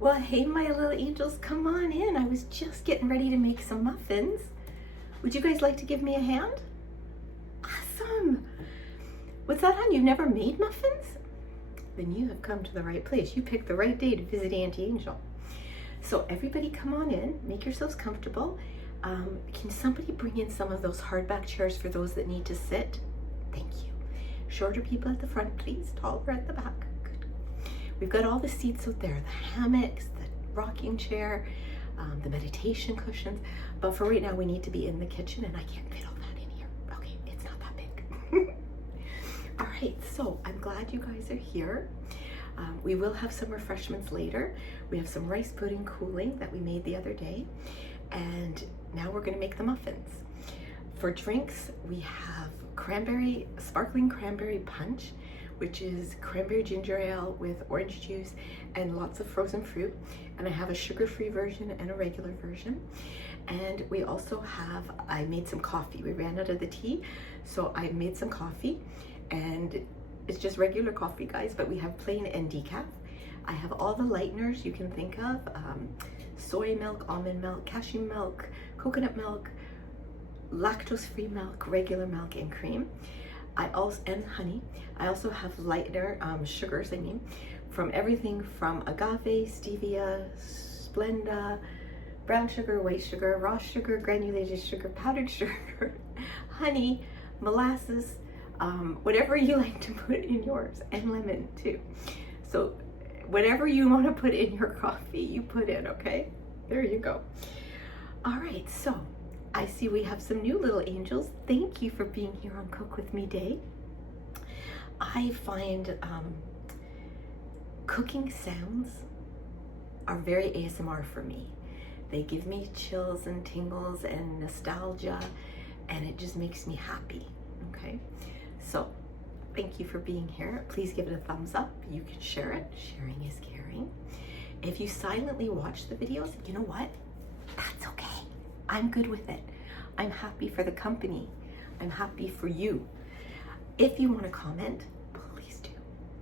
Well, hey, my little angels, come on in. I was just getting ready to make some muffins. Would you guys like to give me a hand? Awesome. What's that, hon? You've never made muffins? Then you have come to the right place. You picked the right day to visit Auntie Angel. So everybody come on in, make yourselves comfortable. Can somebody bring in some of those hardback chairs for those that need to sit? Thank you. Shorter people at the front, please. Taller at the back. Good. We've got all the seats out there, the hammocks, the rocking chair, the meditation cushions. But for right now, we need to be in the kitchen, and I can't fit all that in here. Okay, it's not that big. All right, so I'm glad you guys are here. We will have some refreshments later. We have some rice pudding cooling that we made the other day. And now we're gonna make the muffins. For drinks, we have sparkling cranberry punch, which is cranberry ginger ale with orange juice and lots of frozen fruit. And I have a sugar-free version and a regular version. And we also have, I made some coffee. We ran out of the tea, so I made some coffee. And it's just regular coffee, guys, but we have plain and decaf. I have all the lighteners you can think of, soy milk, almond milk, cashew milk, coconut milk, lactose-free milk, regular milk, and cream. And honey. I also have lightener sugars, from everything from agave, stevia, Splenda, brown sugar, white sugar, raw sugar, granulated sugar, powdered sugar, honey, molasses, whatever you like to put in yours, and lemon too. So whatever you want to put in your coffee, you put in, okay? There you go. All right, so I see we have some new little angels. Thank you for being here on Cook With Me Day. I find cooking sounds are very ASMR for me. They give me chills and tingles and nostalgia, and it just makes me happy, okay? So thank you for being here. Please give it a thumbs up. You can share it. Sharing is caring. If you silently watch the videos, you know what? That's okay. I'm good with it. I'm happy for the company. I'm happy for you. If you want to comment, please do.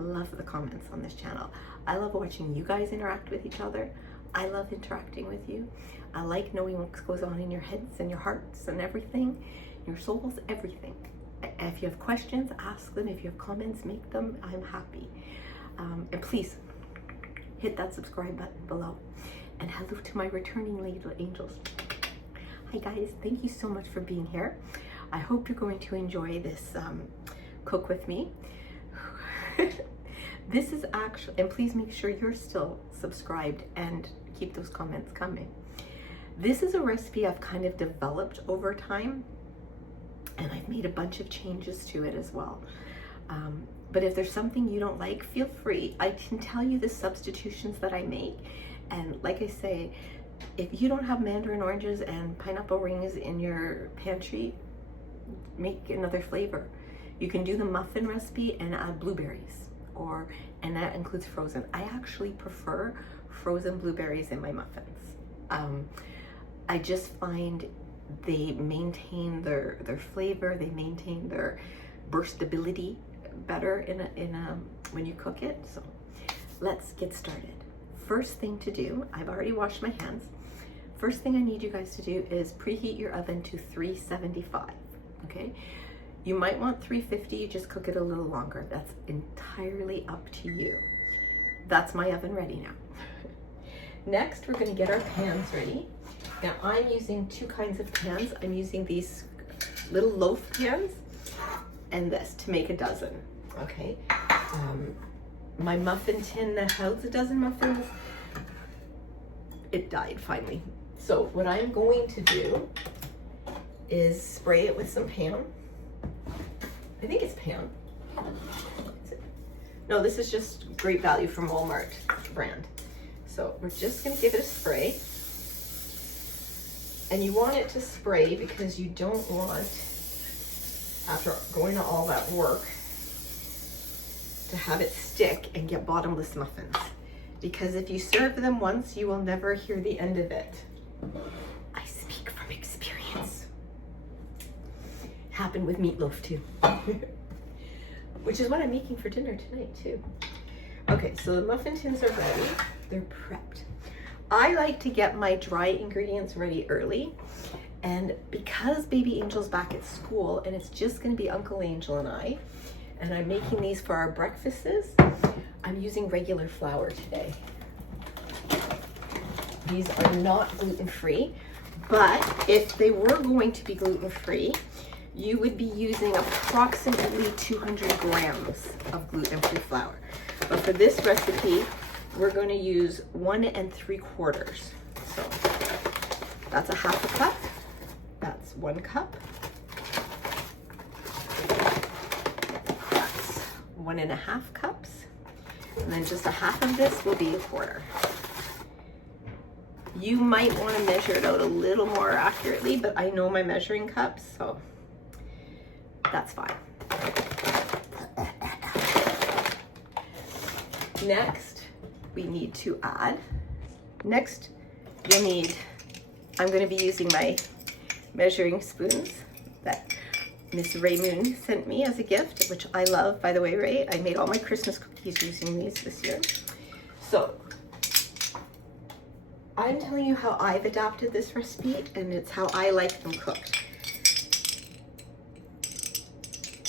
Love the comments on this channel. I love watching you guys interact with each other. I love interacting with you. I like knowing what goes on in your heads and your hearts and everything, your souls, everything. If you have questions, ask them. If you have comments, make them. I'm happy. And please hit that subscribe button below. And hello to my returning little angels. Hi guys, thank you so much for being here. I hope you're going to enjoy this Cook With Me. This is actually, and please make sure you're still subscribed and keep those comments coming. This is a recipe I've kind of developed over time, and I've made a bunch of changes to it as well. But if there's something you don't like, feel free. I can tell you the substitutions that I make. And like I say, if you don't have mandarin oranges and pineapple rings in your pantry, make another flavor. You can do the muffin recipe and add blueberries, and that includes frozen. I actually prefer frozen blueberries in my muffins. I just find they maintain their flavor, they maintain their burstability better when you cook it. So let's get started. First thing to do, I've already washed my hands. First thing I need you guys to do is preheat your oven to 375, okay? You might want 350, just cook it a little longer. That's entirely up to you. That's my oven ready now. Next, we're gonna get our pans ready. Now I'm using two kinds of pans. I'm using these little loaf pans and this to make a dozen, okay? My muffin tin that holds a dozen muffins, it died finally. So what I'm going to do is spray it with some Pam. I think it's Pam. No, this is just Great Value from Walmart brand. So we're just gonna give it a spray. And you want it to spray because you don't want, after going to all that work, to have it stick and get bottomless muffins. Because if you serve them once, you will never hear the end of it. I speak from experience. Happened with meatloaf too. Which is what I'm making for dinner tonight too. Okay, so the muffin tins are ready. They're prepped. I like to get my dry ingredients ready early. And because baby Angel's back at school and it's just gonna be Uncle Angel and I'm making these for our breakfasts, I'm using regular flour today. These are not gluten-free, but if they were going to be gluten-free, you would be using approximately 200 grams of gluten-free flour. But for this recipe, we're going to use 1 3/4. So that's a half a cup. That's 1 cup. That's 1 1/2 cups. And then just a half of this will be 1/4. You might want to measure it out a little more accurately, but I know my measuring cups, so that's fine. Next, we need to add, you'll need, I'm going to be using my measuring spoons that Miss Ray Moon sent me as a gift, which I love, by the way, Ray. I made all my Christmas cookies using these this year. So I'm telling you how I've adapted this recipe, and it's how I like them cooked.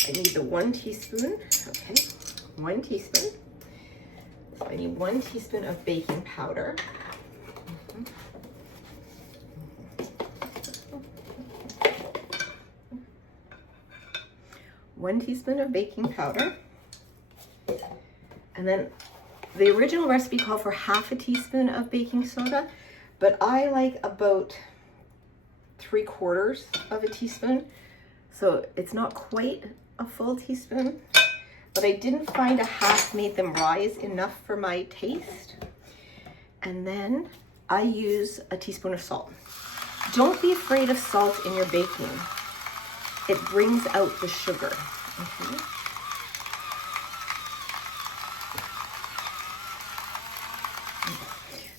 I need the 1 teaspoon, okay, 1 teaspoon. So I need 1 teaspoon of baking powder. 1 teaspoon of baking powder. And then the original recipe called for 1/2 teaspoon of baking soda, but I like about 3/4 of a teaspoon. So it's not quite a full teaspoon, but I didn't find a half made them rise enough for my taste. And then I use a teaspoon of salt. Don't be afraid of salt in your baking. It brings out the sugar. Okay.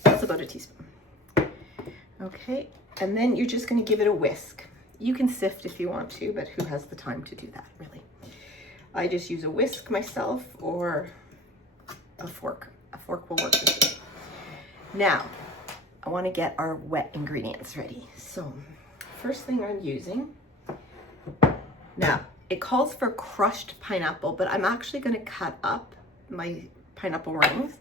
That's about a teaspoon. Okay, and then you're just going to give it a whisk. You can sift if you want to, but who has the time to do that, really? I just use a whisk myself, or a fork. A fork will work too. Now, I want to get our wet ingredients ready. So, first thing I'm using, now, it calls for crushed pineapple, but I'm actually going to cut up my pineapple rings,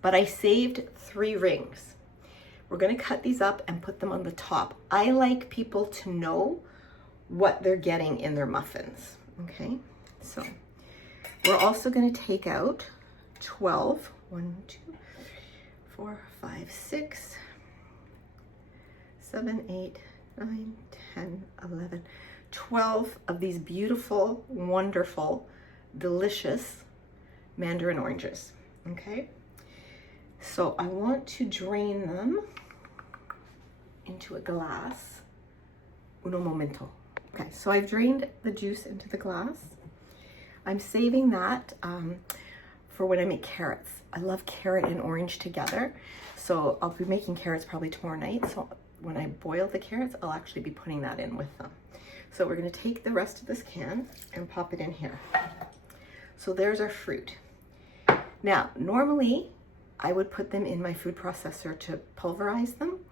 but I saved 3 rings. We're going to cut these up and put them on the top. I like people to know what they're getting in their muffins, okay? So we're also going to take out 12, 1, 2, 4, 5, 6, 7, 8, 9, 10, 11, 12 of these beautiful, wonderful, delicious mandarin oranges, okay? So I want to drain them into a glass. Uno momento. Okay, so I've drained the juice into the glass. I'm saving that for when I make carrots. I love carrot and orange together. So I'll be making carrots probably tomorrow night. So when I boil the carrots, I'll actually be putting that in with them. So we're going to take the rest of this can and pop it in here. So there's our fruit. Now, normally I would put them in my food processor to pulverize them,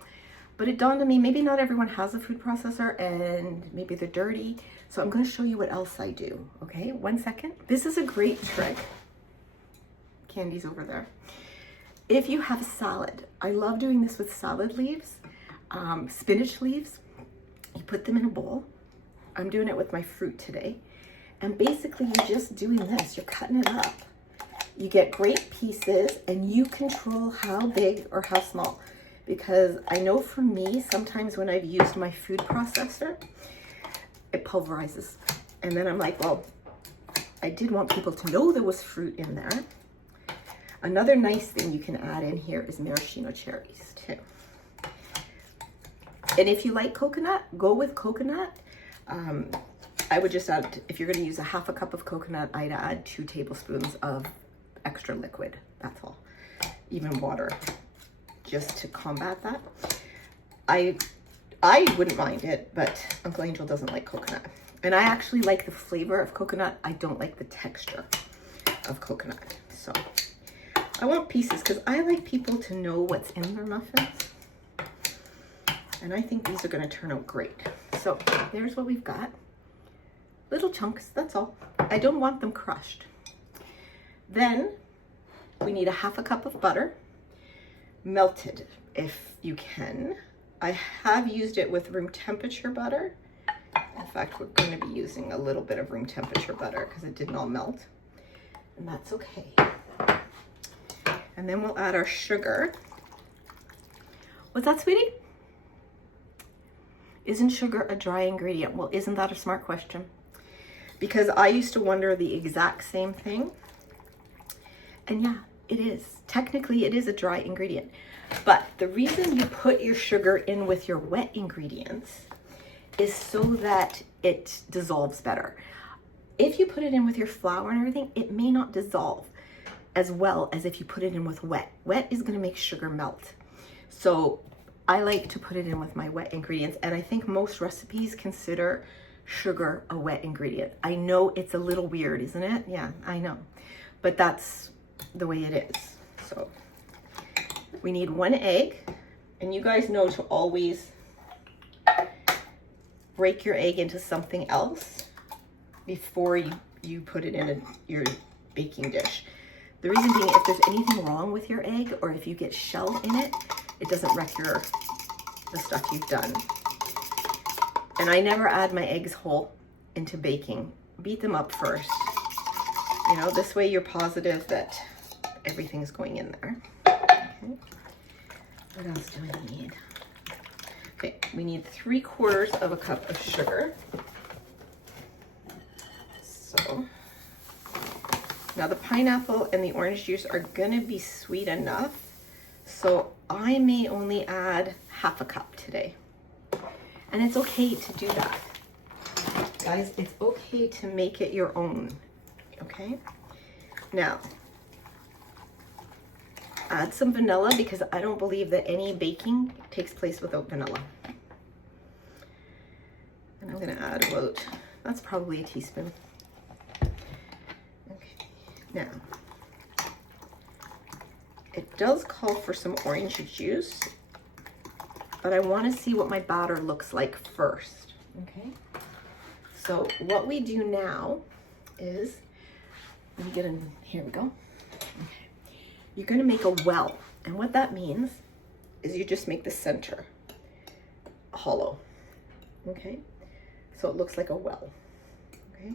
but it dawned on me maybe not everyone has a food processor and maybe they're dirty. So I'm going to show you what else I do. Okay, 1 second. This is a great trick. Candy's over there. If you have a salad, I love doing this with salad leaves, spinach leaves. You put them in a bowl. I'm doing it with my fruit today. And basically you're just doing this. You're cutting it up. You get great pieces and you control how big or how small. Because I know for me, sometimes when I've used my food processor, it pulverizes. And then I'm like, well, I did want people to know there was fruit in there. Another nice thing you can add in here is maraschino cherries too. And if you like coconut, go with coconut. I would just add, if you're going to use a 1/2 cup of coconut, I'd add 2 tablespoons of extra liquid. That's all. Even water, just to combat that. I wouldn't mind it, but Uncle Angel doesn't like coconut. And I actually like the flavor of coconut. I don't like the texture of coconut. So I want pieces because I like people to know what's in their muffins. And I think these are going to turn out great. So there's what we've got. Little chunks, that's all. I don't want them crushed. Then we need a half a cup of butter, melted if you can. I have used it with room temperature butter. In fact, we're going to be using a little bit of room temperature butter because it didn't all melt. And that's okay. And then we'll add our sugar. What's that, sweetie? Isn't sugar a dry ingredient? Well, isn't that a smart question? Because I used to wonder the exact same thing. And yeah, it is. Technically, it is a dry ingredient. But the reason you put your sugar in with your wet ingredients is so that it dissolves better. If you put it in with your flour and everything, it may not dissolve as well as if you put it in with wet. Wet is going to make sugar melt. So I like to put it in with my wet ingredients, and I think most recipes consider sugar a wet ingredient. I know it's a little weird, isn't it? Yeah, I know. But that's the way it is. So we need 1 egg, and you guys know to always break your egg into something else before you put it in your baking dish. The reason being, if there's anything wrong with your egg or if you get shell in it, it doesn't wreck the stuff you've done. And I never add my eggs whole into baking. Beat them up first. You know, this way you're positive that everything's going in there. Okay. What else do I need? Okay, we need 3/4 of a cup of sugar. So now the pineapple and the orange juice are gonna be sweet enough, so I may only add half a cup today. And it's okay to do that. Guys, it's okay to make it your own, okay? Now, add some vanilla because I don't believe that any baking takes place without vanilla. And I'm gonna add about, that's probably a teaspoon. Okay, now, it does call for some orange juice, but I wanna see what my batter looks like first, okay? So what we do now is, let me get in, here we go. Okay. You're gonna make a well, and what that means is you just make the center hollow, okay? So it looks like a well, okay?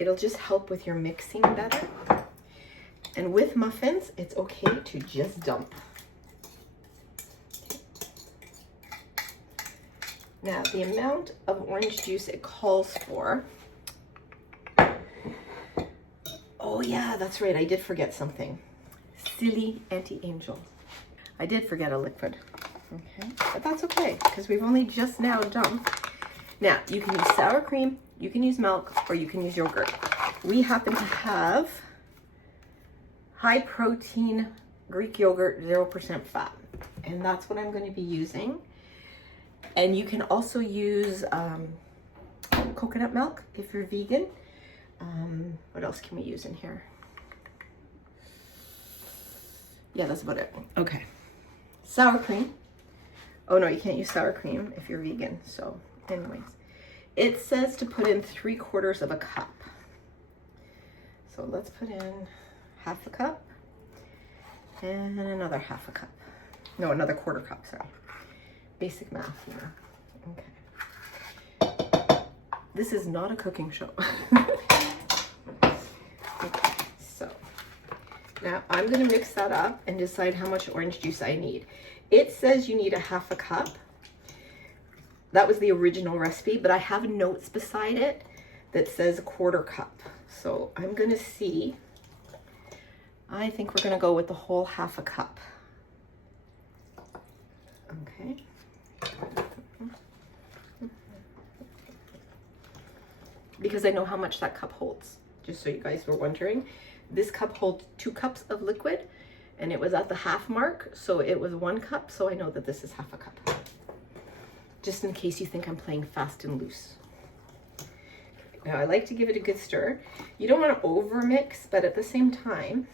It'll just help with your mixing better. And with muffins, it's okay to just dump. Okay. Now, the amount of orange juice it calls for, oh yeah, that's right, I did forget something. Silly Auntie Angel. I did forget a liquid, okay? But that's okay, because we've only just now dumped. Now, you can use sour cream, you can use milk, or you can use yogurt. We happen to have high protein Greek yogurt, 0% fat, and that's what I'm going to be using. And you can also use coconut milk if you're vegan. What else can we use in here? Yeah, that's about it. Okay. Sour cream. Oh no, you can't use sour cream if you're vegan. So anyways, it says to put in 3/4 of a cup. So let's put in half a cup and another half a cup. No, another 1/4 cup, sorry. Basic math here. Okay. This is not a cooking show. Okay, so now I'm going to mix that up and decide how much orange juice I need. It says you need a half a cup. That was the original recipe, but I have notes beside it that says 1/4 cup. So I'm going to see. I think we're going to go with the whole half a cup. Okay. Because I know how much that cup holds. Just so you guys were wondering, this cup holds 2 cups of liquid, and it was at the half mark, so it was 1 cup, so I know that this is half a cup. Just in case you think I'm playing fast and loose. Now I like to give it a good stir. You don't want to over mix, but at the same time,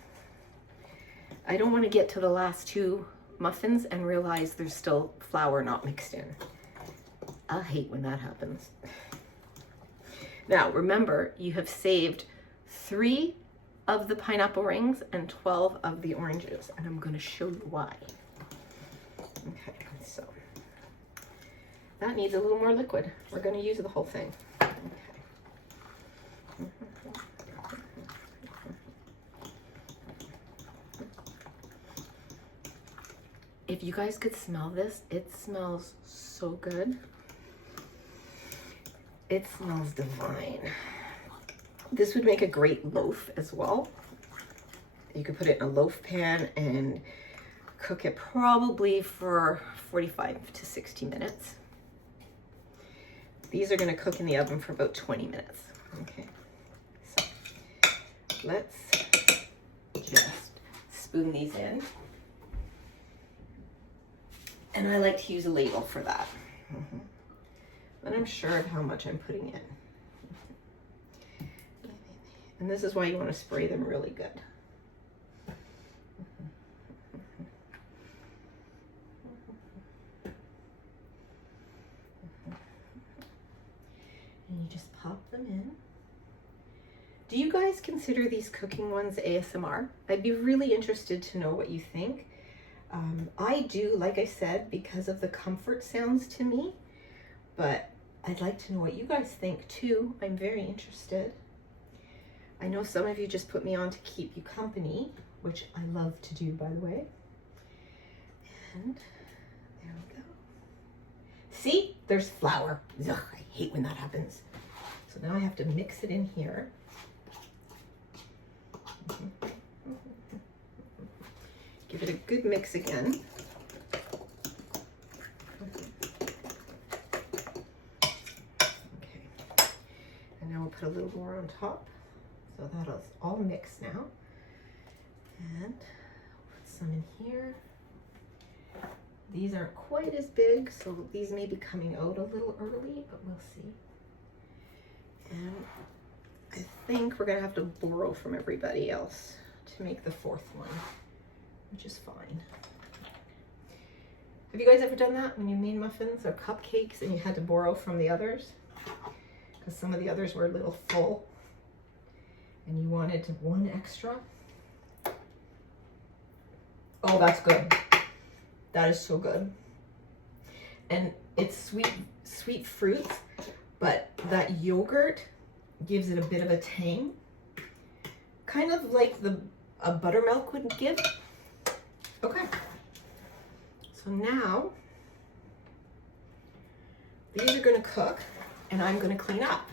I don't want to get to the last 2 muffins and realize there's still flour not mixed in. I hate when that happens. Now, remember, you have saved 3 of the pineapple rings and 12 of the oranges, and I'm going to show you why. Okay, so that needs a little more liquid. We're going to use the whole thing. Okay. If you guys could smell this, it smells so good. It smells divine. This would make a great loaf as well. You could put it in a loaf pan and cook it probably for 45 to 60 minutes. These are going to cook in the oven for about 20 minutes. Okay, so let's just spoon these in. And I like to use a ladle for that. And I'm sure of how much I'm putting in. And this is why you want to spray them really good. And you just pop them in. Do you guys consider these cooking ones ASMR? I'd be really interested to know what you think. I do, like I said, because of the comfort sounds to me, but I'd like to know what you guys think too. I'm very interested. I know some of you just put me on to keep you company, which I love to do, by the way. And there we go. See, there's flour. Ugh, I hate when that happens. So now I have to mix it in here. Give it a good mix again. Okay, and now we'll put a little more on top. So that'll all mix now. And put some in here. These aren't quite as big, so these may be coming out a little early, but we'll see. And I think we're gonna have to borrow from everybody else to make the 4th one, which is fine. Have you guys ever done that when you made muffins or cupcakes and you had to borrow from the others? Because some of the others were a little full and you wanted 1 extra. Oh, that's good. That is so good. And it's sweet fruits, but that yogurt gives it a bit of a tang. Kind of like a buttermilk would give. Okay, so now these are going to cook and I'm going to clean up.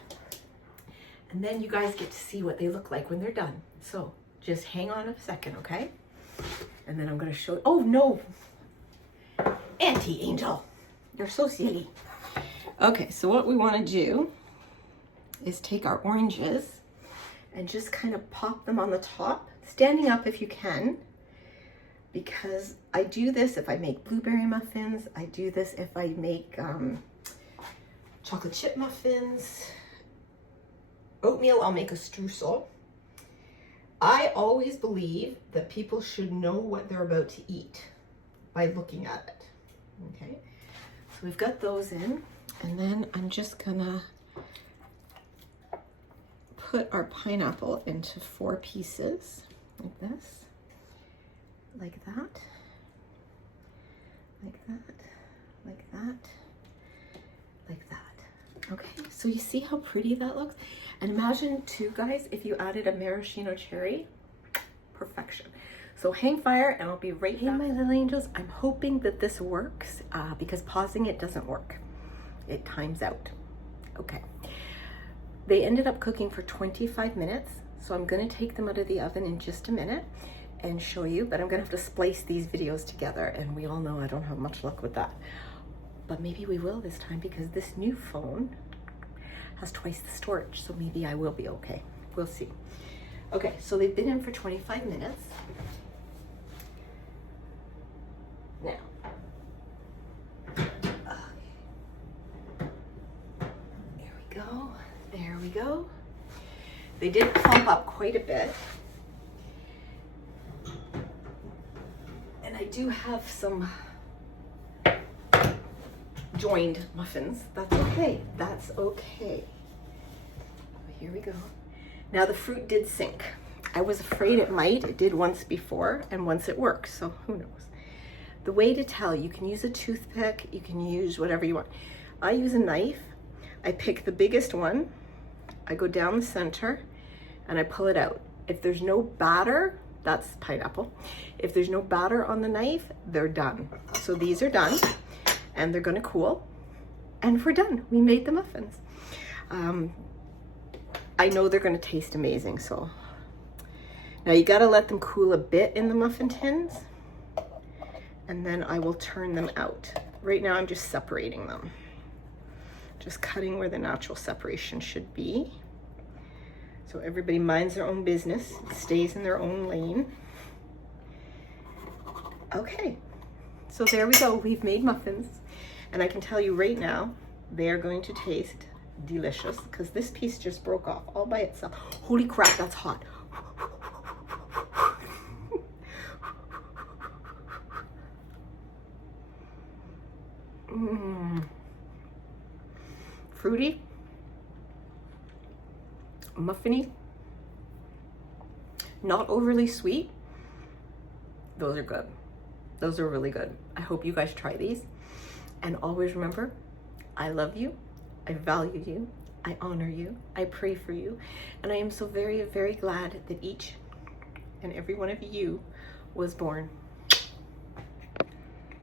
And then you guys get to see what they look like when they're done. So just hang on a second, okay? And then I'm going to show you. Oh, no. Auntie Angel, you're so silly. Okay, so what we want to do is take our oranges and just kind of pop them on the top, standing up if you can. Because I do this if I make blueberry muffins. I do this if I make chocolate chip muffins. Oatmeal, I'll make a streusel. I always believe that people should know what they're about to eat by looking at it. Okay, so we've got those in, and then I'm just gonna put our pineapple into 4 pieces like this. Like that, like that, like that, like that. Okay, so you see how pretty that looks? And imagine too, guys, if you added a maraschino cherry, perfection. So hang fire and I'll be right back. Hey, my little angels, I'm hoping that this works because pausing it doesn't work. It times out. Okay. They ended up cooking for 25 minutes, so I'm gonna take them out of the oven in just a minute and show you, but I'm gonna have to splice these videos together, and we all know I don't have much luck with that. But maybe we will this time because this new phone has twice the storage, so maybe I will be okay. We'll see. Okay, so they've been in for 25 minutes. Now, there we go, there we go. They did plump up quite a bit. I do have some joined muffins. That's okay. That's okay. Here we go. Now the fruit did sink. I was afraid it might. It did once before, and once it works, so who knows. The way to tell, you can use a toothpick, you can use whatever you want. I use a knife. I pick the biggest one, I go down the center, and I pull it out. If there's no batter, that's pineapple. If there's no batter on the knife, they're done. So these are done, and they're gonna cool, and we're done. We made the muffins. I know they're gonna taste amazing, so. Now you gotta let them cool a bit in the muffin tins, and then I will turn them out. Right now I'm just separating them. Just cutting where the natural separation should be. So everybody minds their own business, stays in their own lane. Okay, so there we go. We've made muffins. And I can tell you right now, they are going to taste delicious because this piece just broke off all by itself. Holy crap, that's hot. Fruity, muffiny, not overly sweet. Those are good. Those are really good. I hope you guys try these. And always remember, I love you, I value you, I honor you, I pray for you, and I am so very, very glad that each and every one of you was born.